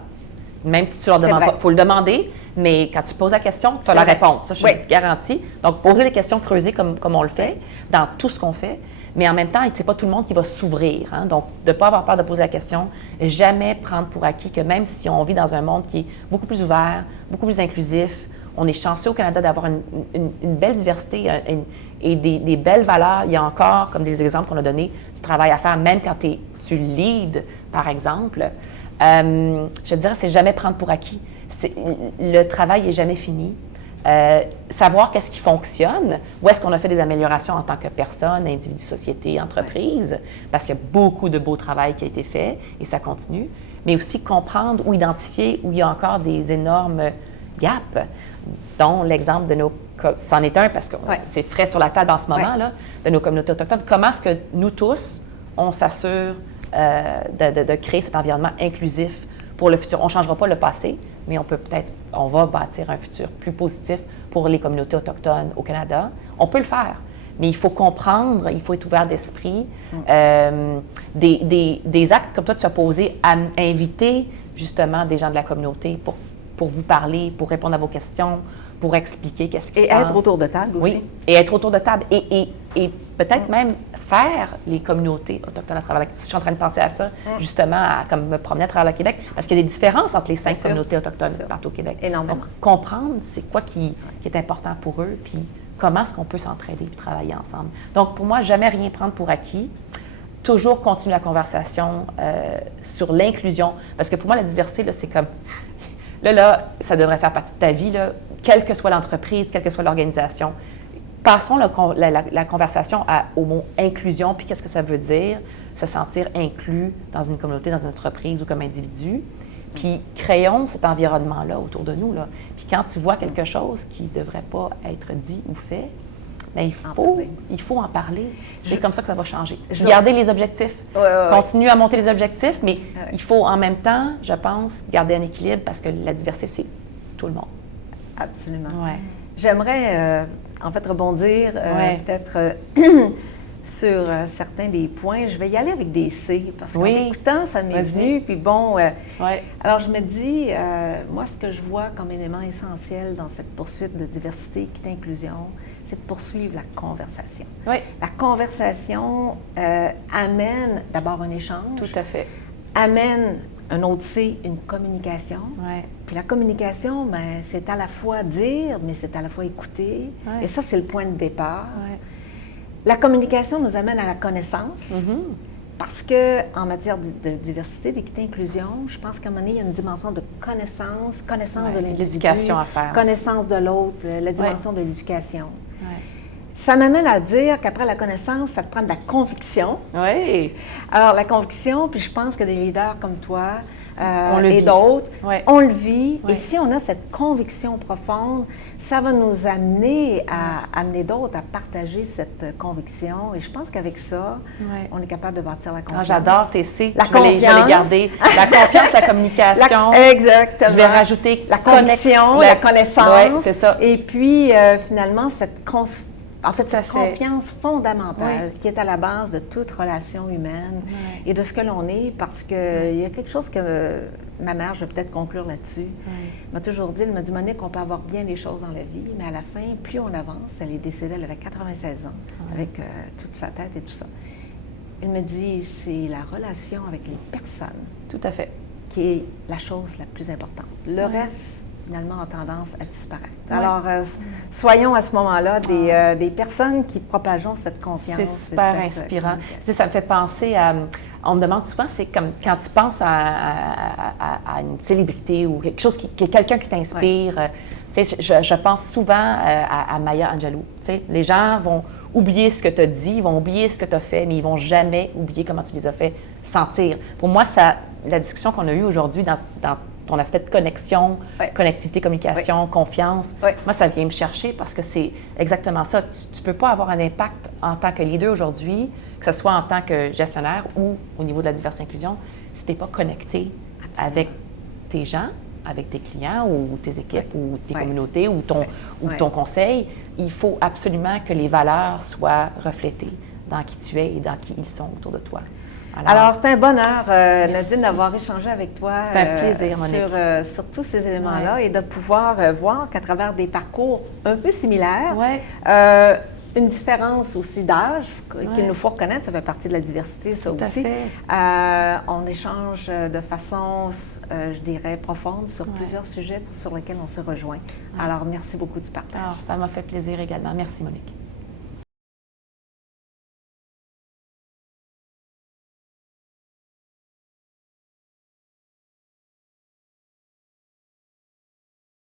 même si tu leur demandes pas. Il faut le demander, mais quand tu poses la question, tu as la réponse. Ça, je te garantis. Donc, poser les questions, creuser comme on le fait dans tout ce qu'on fait. Mais en même temps, ce n'est pas tout le monde qui va s'ouvrir. Hein? Donc, de ne pas avoir peur de poser la question, jamais prendre pour acquis que même si on vit dans un monde qui est beaucoup plus ouvert, beaucoup plus inclusif, on est chanceux au Canada d'avoir une belle diversité et des belles valeurs. Il y a encore, comme des exemples qu'on a donnés, du travail à faire, même quand tu leads, par exemple. Je dirais, c'est jamais prendre pour acquis. Le travail n'est jamais fini. Savoir qu'est-ce qui fonctionne, où est-ce qu'on a fait des améliorations en tant que personne, individu, société, entreprise, parce qu'il y a beaucoup de beau travail qui a été fait et ça continue, mais aussi comprendre ou identifier où il y a encore des énormes gaps, dont l'exemple de nos... C'en est un parce que c'est frais sur la table en ce moment, là, de nos communautés autochtones. Comment est-ce que nous tous, on s'assure de créer cet environnement inclusif pour le futur? On ne changera pas le passé, mais on va bâtir un futur plus positif pour les communautés autochtones au Canada. On peut le faire, mais il faut comprendre, il faut être ouvert d'esprit. Des actes comme toi, tu as posé à inviter justement des gens de la communauté pour vous parler, pour répondre à vos questions, pour expliquer qu'est-ce qui se passe. Et être autour de table aussi. Oui, et être autour de table. Et peut-être même faire les communautés autochtones à travers la... Je suis en train de penser à ça, justement, à comme me promener à travers le Québec, parce qu'il y a des différences entre les 5 communautés autochtones partout au Québec. Énormément. Donc, comprendre c'est quoi qui est important pour eux, puis comment est-ce qu'on peut s'entraider et travailler ensemble. Donc, pour moi, jamais rien prendre pour acquis. Toujours continuer la conversation sur l'inclusion, parce que pour moi, la diversité, là, c'est comme... Là, ça devrait faire partie de ta vie, là, quelle que soit l'entreprise, quelle que soit l'organisation. Passons la conversation au mot inclusion, puis qu'est-ce que ça veut dire, se sentir inclus dans une communauté, dans une entreprise ou comme individu. Puis créons cet environnement-là autour de nous. Là. Puis quand tu vois quelque chose qui ne devrait pas être dit ou fait, bien, il faut en parler. C'est comme ça que ça va changer. Garder les objectifs. Continue à monter les objectifs, mais il faut en même temps, je pense, garder un équilibre parce que la diversité, c'est tout le monde. Absolument. Ouais. J'aimerais, en fait, rebondir peut-être sur certains des points. Je vais y aller avec des C, parce qu'en t'écoutant, ça m'est venu. Puis bon, alors je me dis, moi, ce que je vois comme élément essentiel dans cette poursuite de diversité, équité, inclusion, c'est de poursuivre la conversation. La conversation amène d'abord un échange. Tout à fait. Amène un autre C, une communication. Puis la communication, bien, c'est à la fois dire, mais c'est à la fois écouter. Et ça, c'est le point de départ. La communication nous amène à la connaissance. Parce qu'en matière de diversité, d'équité, inclusion, je pense qu'à un moment donné, il y a une dimension de connaissance de l'individu, l'éducation à faire connaissance de l'autre, la dimension de l'éducation. Ça m'amène à dire qu'après la connaissance, ça te prend de la conviction. Alors, la conviction, puis je pense que des leaders comme toi et d'autres, on le vit. Et si on a cette conviction profonde, ça va nous amener à amener d'autres à partager cette conviction. Et je pense qu'avec ça, on est capable de bâtir la confiance. J'adore tes C. La confiance. Je vais les garder. La confiance, la communication. Exactement. Je vais rajouter la conviction, la connaissance. Oui, c'est ça. Et puis, finalement, cette confiance fondamentale qui est à la base de toute relation humaine et de ce que l'on est, parce qu'il y a quelque chose que ma mère, je vais peut-être conclure là-dessus, m'a toujours dit, elle m'a dit, Monique, on peut avoir bien des choses dans la vie, mais à la fin, plus on avance, elle est décédée, elle avait 96 ans, avec toute sa tête et tout ça. Elle me dit, c'est la relation avec les personnes. Tout à fait. Qui est la chose la plus importante. Le reste, finalement, a tendance à disparaître. Alors, soyons à ce moment-là des personnes qui propageons cette confiance. C'est super inspirant. Ça me fait penser à... On me demande souvent, c'est comme quand tu penses à une célébrité ou quelque chose quelqu'un qui t'inspire. Je pense souvent à Maya Angelou. Les gens vont oublier ce que tu as dit, ils vont oublier ce que tu as fait, mais ils vont jamais oublier comment tu les as fait sentir. Pour moi, la discussion qu'on a eue aujourd'hui dans ton aspect de connexion, connectivité, communication, confiance, moi, ça vient me chercher parce que c'est exactement ça. Tu ne peux pas avoir un impact en tant que leader aujourd'hui, que ce soit en tant que gestionnaire ou au niveau de la diversité et inclusion, si tu n'es pas connecté avec tes gens, avec tes clients ou tes équipes ou tes communautés ou ton conseil. Il faut absolument que les valeurs soient reflétées dans qui tu es et dans qui ils sont autour de toi. Alors c'est un bonheur, Nadine, d'avoir échangé avec toi c'est un plaisir, Monique. Sur tous ces éléments-là et de pouvoir voir qu'à travers des parcours un peu similaires, une différence aussi d'âge qu'il nous faut reconnaître, ça fait partie de la diversité, ça Tout aussi. On échange de façon, je dirais, profonde sur plusieurs sujets sur lesquels on se rejoint. Alors, merci beaucoup du partage. Alors, ça m'a fait plaisir également. Merci, Monique.